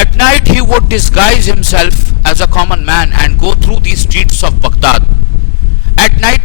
At night he would disguise himself as a common man and go through the streets of Baghdad. At night,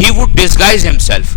he would disguise himself,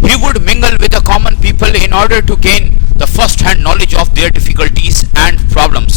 He would mingle with the common people in order to gain the first-hand knowledge of their difficulties and problems.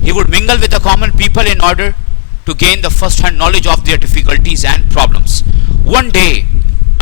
he would mingle with the common people in order to gain the first hand knowledge of their difficulties and problems. One day,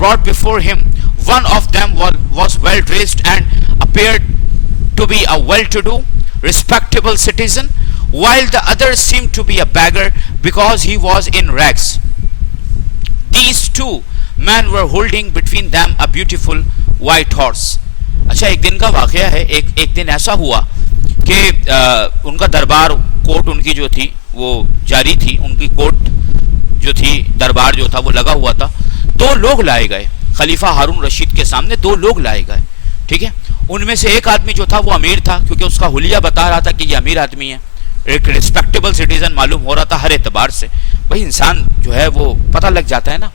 brought before him. One of them was well dressed and appeared to be a well-to-do, respectable citizen, while the other seemed to be a beggar because he was in rags. These two men were holding between them a beautiful white horse. اچھا ایک دن کا واقعہ ہے. ایک دن ایسا ہوا کہ ان کا دربار کورٹ ان کی جو تھی وہ جاری تھی, ان کی کورٹ جو تھی دربار جو تھا وہ لگا ہوا تھا. 2 لوگ لائے گئے خلیفہ ہارون رشید کے سامنے, 2 لوگ لائے گئے. ٹھیک ہے, ان میں سے ایک آدمی جو تھا وہ امیر تھا, کیونکہ اس کا حلیہ بتا رہا تھا کہ یہ امیر آدمی ہے, ایک ریسپیکٹیبل سٹیزن معلوم ہو رہا تھا ہر اعتبار سے. بھائی انسان جو ہے وہ پتہ لگ جاتا ہے نا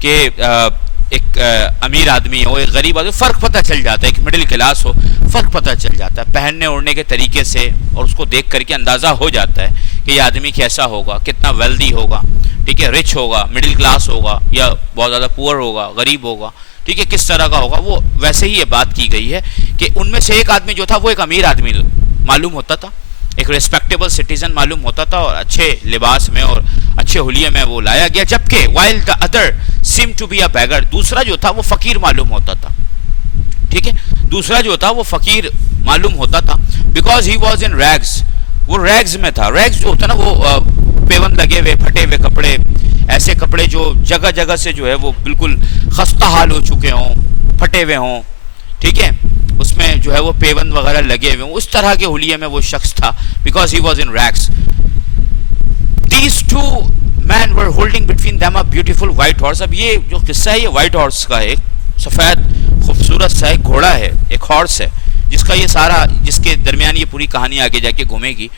کہ ایک امیر آدمی ہو, ایک غریب آدمی, فرق پتہ چل جاتا ہے, ایک مڈل کلاس ہو, فرق پتہ چل جاتا ہے پہننے اوڑھنے کے طریقے سے, اور اس کو دیکھ کر کے اندازہ ہو جاتا ہے کہ یہ آدمی کیسا ہوگا, کتنا ویلدی ہوگا, ٹھیک ہے, رچ ہوگا, مڈل کلاس ہوگا, یا بہت زیادہ پور ہوگا, غریب ہوگا, ٹھیک ہے, کس طرح کا ہوگا. وہ ویسے ہی یہ بات کی گئی ہے کہ ان میں سے ایک آدمی جو تھا وہ ایک امیر آدمی معلوم ہوتا تھا, ایک ریسپیکٹیبل سٹیزن معلوم ہوتا تھا, اور اچھے لباس میں اور اچھے حلیے میں وہ لایا گیا. جبکہ while the other seemed to be a beggar, دوسرا جو تھا وہ فقیر معلوم ہوتا تھا. ٹھیک ہے, دوسرا جو تھا وہ فقیر معلوم ہوتا تھا, because he was in rags, وہ ریگز میں تھا. ریگز جو ہوتا نا وہ پیون لگے ہوئے پھٹے ہوئے کپڑے, ایسے کپڑے جو جگہ جگہ سے جو ہے وہ بالکل خستہ حال ہو چکے ہوں, پھٹے ہوئے ہوں, ٹھیک ہے, اس میں جو ہے وہ پیون وغیرہ لگے ہوئے ہوں, اس طرح کے حلیے میں وہ شخص تھا, because he was in rags. These 2 men were holding between them a beautiful white horse. اب یہ جو قصہ ہے یہ وائٹ ہارس کا ہے, ایک سفید خوبصورت سا ایک گھوڑا ہے, ایک ہارس ہے, جس کا یہ سارا, جس کے درمیان یہ پوری کہانی آگے جا کے گھومے گی.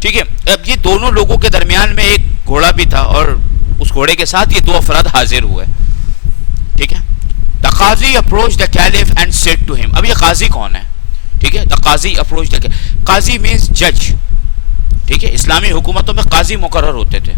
ٹھیک ہے, اب یہ دونوں لوگوں کے درمیان میں ایک گھوڑا بھی تھا, اور اس گھوڑے کے ساتھ یہ 2 افراد حاضر ہوئے. ٹھیک ہے, the Qazi approached the caliph and said to him. اب یہ قاضی کون ہے؟ ٹھیک ہے, the Qazi approached the caliph. Qazi means judge. ٹھیک ہے, اسلامی حکومتوں میں قاضی مقرر ہوتے تھے,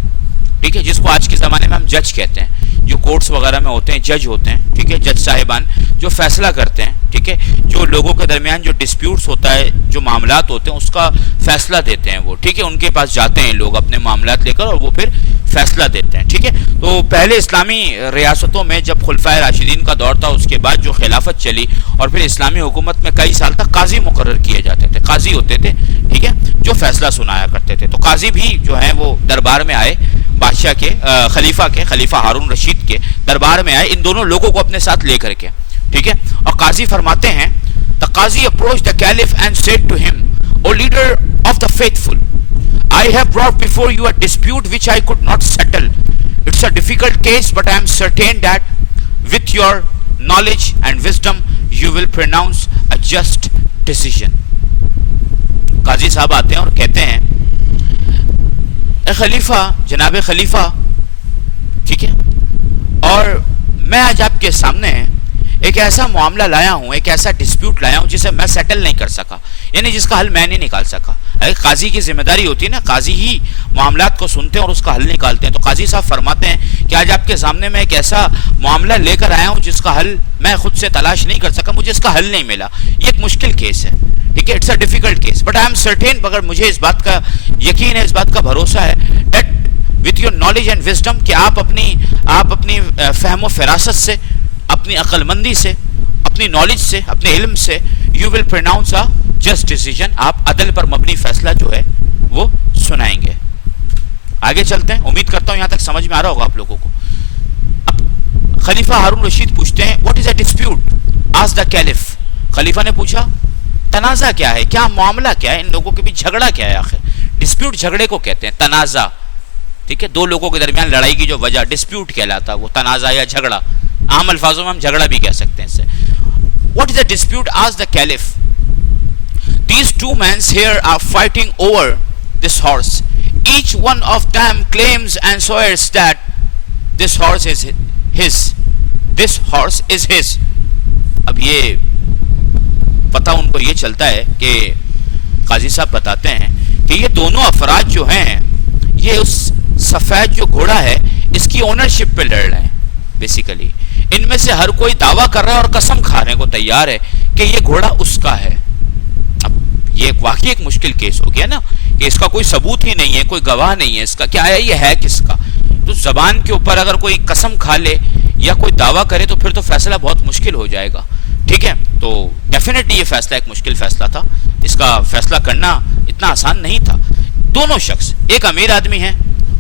ٹھیک ہے, جس کو آج کے زمانے میں ہم جج کہتے ہیں, جو کورٹس وغیرہ میں ہوتے ہیں جج ہوتے ہیں. ٹھیک ہے, جج صاحبان جو فیصلہ کرتے ہیں, ٹھیک ہے, جو لوگوں کے درمیان جو ڈسپیوٹس ہوتا ہے, جو معاملات ہوتے ہیں اس کا فیصلہ دیتے ہیں وہ. ٹھیک ہے, ان کے پاس جاتے ہیں لوگ اپنے معاملات لے کر, اور وہ پھر فیصلہ دیتے ہیں. ٹھیک ہے, تو پہلے اسلامی ریاستوں میں جب خلفائے راشدین کا دور تھا, اس کے بعد جو خلافت چلی, اور پھر اسلامی حکومت میں کئی سال تک قاضی مقرر کیے جاتے تھے, قاضی ہوتے تھے, ٹھیک ہے, جو فیصلہ سنایا کرتے تھے. تو قاضی بھی جو ہیں وہ دربار میں آئے, بادشاہ کے, خلیفہ ہارون رشید کے دربار میں آئے, ان دونوں لوگوں کو اپنے ساتھ لے کر کے. ٹھیک ہے, اور قاضی فرماتے ہیں, the Qazi approached the caliph and said to him, O leader of the faithful, I have brought before you a dispute which I could not settle. It's a difficult case, but I am certain that with your knowledge and wisdom you will pronounce a just decision. قاضی صاحب آتے ہیں اور کہتے ہیں, اے خلیفہ, جناب خلیفہ, ٹھیک ہے, اور میں آج آپ کے سامنے ایک ایسا معاملہ لایا ہوں, ایک ایسا ڈسپیوٹ لایا ہوں جسے میں سیٹل نہیں کر سکا, یعنی جس کا حل میں نہیں نکال سکا. قاضی کی ذمہ داری ہوتی ہے نا, قاضی ہی معاملات کو سنتے ہیں اور اس کا حل نکالتے ہیں. تو قاضی صاحب فرماتے ہیں کہ آج آپ کے سامنے میں ایک ایسا معاملہ لے کر آیا ہوں جس کا حل میں خود سے تلاش نہیں کر سکا, مجھے اس کا حل نہیں ملا. یہ ایک مشکل کیس ہے, ٹھیک ہے, it's a difficult case, but I am certain, مگر مجھے اس بات کا یقین ہے, اس بات کا بھروسہ ہے, that with your knowledge and wisdom, کہ آپ اپنی فہم و فراست سے, اپنی عقل مندی سے, اپنی نالج سے, اپنے علم سے, you will pronouns a just decision, آپ عدل پر مبنی فیصلہ جو ہے وہ سنائیں گے. آگے چلتے ہیں, امید کرتا ہوں یہاں تک سمجھ میں آ رہا ہوگا آپ لوگوں کو. اب خلیفہ ہارون رشید پوچھتے ہیں, what is a dispute, ask the caliph. خلیفہ نے پوچھا تنازع کیا ہے, کیا معاملہ کیا ہے, ان لوگوں کے بیچ جھگڑا کیا ہے. آخر ڈسپیوٹ جھگڑے کو کہتے ہیں, تنازع, ٹھیک ہے, 2 لوگوں کے درمیان لڑائی کی جو وجہ ڈسپیوٹ کہلاتا ہے, وہ تنازع یا جھگڑا, عام الفاظوں میں ہم جھگڑا بھی کہہ سکتے ہیں اسے. What is a dispute, ask the caliph. These 2 men here are fighting over this horse. Each one of them claims and swears that this horse is his. This horse is his. اب یہ پتہ ان کو یہ چلتا ہے کہ قاضی صاحب بتاتے ہیں کہ یہ دونوں افراد جو ہیں, یہ اس سفید جو گھوڑا ہے اس کی اونرشپ پہ لڑ رہے ہیں. بیسیکلی ان میں سے ہر کوئی دعویٰ کر رہا ہے اور قسم کھانے کو تیار ہے کہ یہ گھوڑا اس کا ہے. یہ واقعی ایک مشکل کیس ہو گیا نا, کہ اس کا کوئی ثبوت ہی نہیں ہے, کوئی گواہ نہیں ہے اس کا, کیا ہے یہ ہے کس کا. تو زبان کے اوپر اگر کوئی قسم کھا لے یا کوئی دعویٰ کرے تو پھر تو فیصلہ بہت مشکل ہو جائے گا. ٹھیک ہے, تو ڈیفینیٹلی یہ فیصلہ ایک مشکل فیصلہ تھا, اس کا فیصلہ کرنا اتنا آسان نہیں تھا. دونوں شخص, ایک امیر آدمی ہے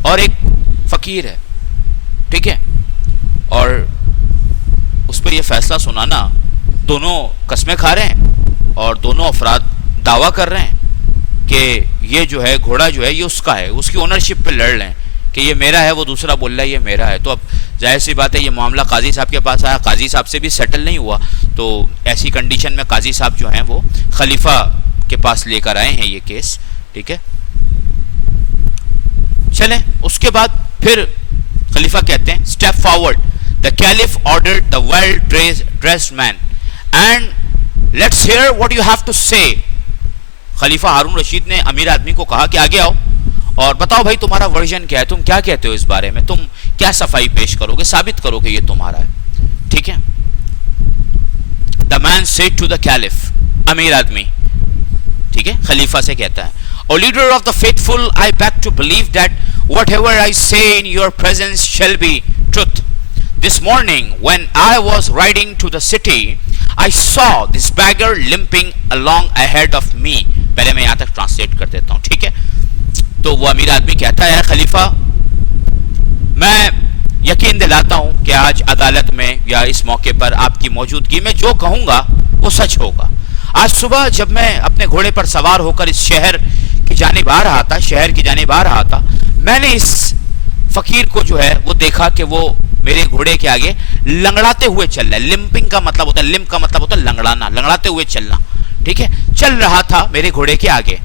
اور ایک فقیر ہے, ٹھیک ہے, اور اس پہ یہ فیصلہ سنانا, دونوں قسمیں کھا رہے ہیں, اور دونوں افراد دعویٰ کر رہے ہیں کہ یہ جو ہے گھوڑا جو ہے یہ اس کا ہے, اس کی اونرشپ پہ لڑ رہے ہیں کہ یہ میرا ہے, وہ دوسرا بول رہا ہے یہ میرا ہے. تو اب ظاہر سی بات ہے یہ معاملہ قاضی صاحب کے پاس آیا, قاضی صاحب سے بھی سیٹل نہیں ہوا, تو ایسی کنڈیشن میں قاضی صاحب جو ہیں وہ خلیفہ کے پاس لے کر آئے ہیں یہ کیس. ٹھیک ہے, چلیں اس کے بعد پھر خلیفہ کہتے ہیں step forward, the calf ordered the well dressed man and let's hear what you have to say. خلیفہ ہارون رشید نے امیر آدمی کو کہا کہ آگے آؤ اور بتاؤ بھائی تمہارا ورژن کیا ہے, تم کیا کہتے ہو اس بارے میں, تم کیا صفائی پیش کرو گے, ثابت کرو کہ یہ تمہارا ہے. ٹھیک ہے, the man said to the caliph, امیر آدمی ٹھیک ہے خلیفہ سے کہتا ہے, O leader of the faithful, I beg to believe that whatever I say in your presence shall be truth. This morning when I was riding to the city I saw this beggar limping along ahead of me. پہلے میں یہاں تک translate کر دیتا ہوں. ٹھیک ہے, تو وہ امیر آدمی کہتا ہے خلیفہ میں یقین دلاتا ہوں کہ آج عدالت میں یا اس موقع پر آپ کی موجودگی میں جو کہوں گا وہ سچ ہوگا. آج صبح جب میں اپنے گھوڑے پر سوار ہو کر اس شہر کی جانب آ رہا تھا, میں نے اس فقیر کو جو ہے وہ دیکھا کہ وہ میرے گھوڑے کے آگے لنگڑاتے ہوئے چل رہا ہے. لمپنگ کا مطلب ہوتا ہے, لمپ کا مطلب ہوتا ہے لنگڑانا, لنگڑاتے ہوئے چلنا. ٹھیک ہے, چل رہا تھا میرے گھوڑے کے آگے.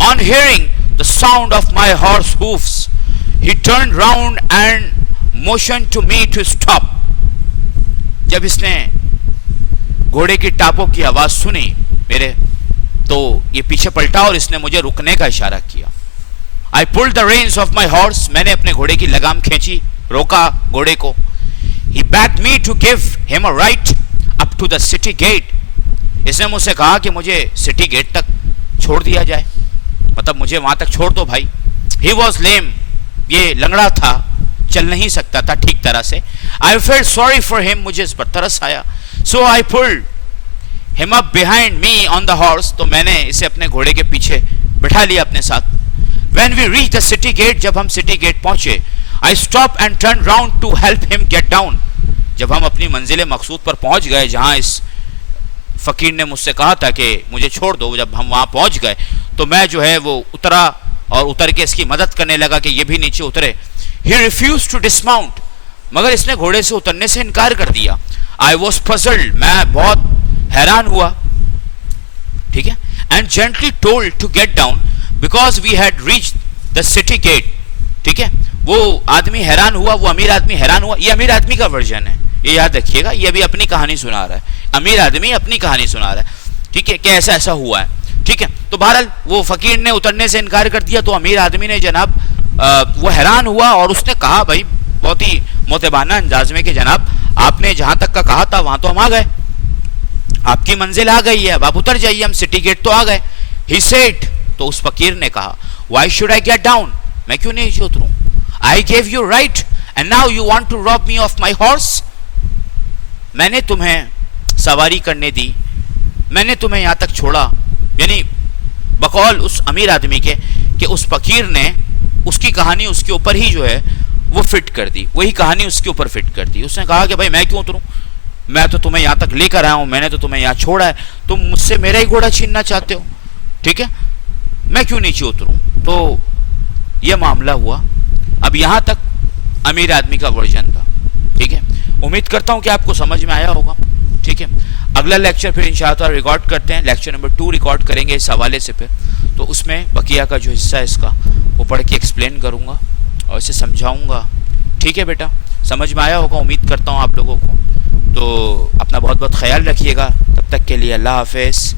On hearing the sound of my horse hoofs, he turned round and motioned to me to stop. جب اس نے گھوڑے کی ٹاپوں کی آواز سنی میرے, تو یہ پیچھے پلٹا اور اس نے مجھے رکنے کا اشارہ کیا. I pulled the reins of my horse, میں نے اپنے گھوڑے کی لگام کھینچی, روکا گھوڑے کو. He begged me to give him a ride up to the city gate. اس نے مجھ سے کہا کہ مجھے سٹی گیٹ تک چھوڑ دیا جائے, مطلب مجھے وہاں تک چھوڑ دو بھائی. He was lame, یہ لنگڑا تھا, چل نہیں سکتا تھا ٹھیک طرح سے. I felt sorry for him, مجھے اس پر ترس آیا. So I pulled him up behind me on the horse, تو میں نے اسے اپنے گھوڑے کے پیچھے بٹھا لیا اپنے ساتھ. When we reached the city gate, جب ہم سٹی گیٹ پہنچے, I stopped and turned round to help him get down. جب ہم اپنی منزل مقصود پر پہنچ گئے جہاں اس فقیر نے مجھ سے کہا تھا کہ مجھے چھوڑ دو, جب ہم وہاں پہنچ گئے تو میں جو ہے وہ اترا اور اتر کے اس کی مدد کرنے لگا کہ یہ بھی نیچے اترے. He refused to dismount, مگر اس نے گھوڑے سے اترنے سے انکار کر دیا. I was puzzled, میں بہت حیران ہوا. ٹھیک ہے, and gently told to get down because we had reached the city gate. ٹھیک ہے, وہ آدمی حیران ہوا, وہ امیر آدمی حیران ہوا. یہ امیر آدمی کا ورژن ہے, یہ یاد رکھیے گا, یہ بھی اپنی کہانی سنا رہا ہے. امیر آدمی اپنی کہانی سنا رہا ہے. ٹھیک ہے, کہ ایسا ایسا ہوا ہے. ٹھیک ہے, تو بہرحال وہ فقیر نے اترنے سے انکار کر دیا, تو امیر آدمی نے جناب وہ حیران ہوا اور اس نے کہا بھائی بہت ہی مؤدبانہ انداز میں کہ جناب آپ نے جہاں تک کا کہا تھا وہاں تو ہم آ گئے, آپ کی منزل آ گئی ہے, اب آپ اتر جائیے, ہم سٹی گیٹ تو آ گئے. He said, تو اس فقیر نے کہا, why should I get down, میں کیوں نہیں اتروں, I gave you right and now you want to rob me of my horse. میں نے تمہیں سواری کرنے دی, میں نے تمہیں یہاں تک چھوڑا. یعنی بقول اس امیر آدمی کے کہ اس فقیر نے اس کی کہانی اس کے اوپر ہی جو ہے وہ فٹ کر دی, وہی کہانی اس کے اوپر فٹ کر دی. اس نے کہا کہ بھائی میں کیوں اتروں, میں تو تمہیں یہاں تک لے کر آیا ہوں, میں نے تو تمہیں یہاں چھوڑا ہے, تم مجھ سے میرا ہی گھوڑا چھیننا چاہتے ہو. ٹھیک ہے, میں کیوں نیچے اتروں. تو یہ معاملہ ہوا. اب یہاں تک امیر آدمی کا ورژن تھا. ٹھیک ہے, امید کرتا ہوں کہ آپ کو سمجھ میں آیا ہوگا. ٹھیک ہے, اگلا لیکچر پھر انشاءاللہ ریکارڈ کرتے ہیں, لیکچر نمبر 2 ریکارڈ کریں گے اس حوالے سے پھر. تو اس میں بقیہ کا جو حصہ ہے اس کا وہ پڑھ کے ایکسپلین کروں گا اور اسے سمجھاؤں گا. ٹھیک ہے بیٹا, سمجھ میں آیا ہوگا امید کرتا ہوں آپ لوگوں کو. تو اپنا بہت بہت خیال رکھیے گا. تب تک کے لیے اللہ حافظ.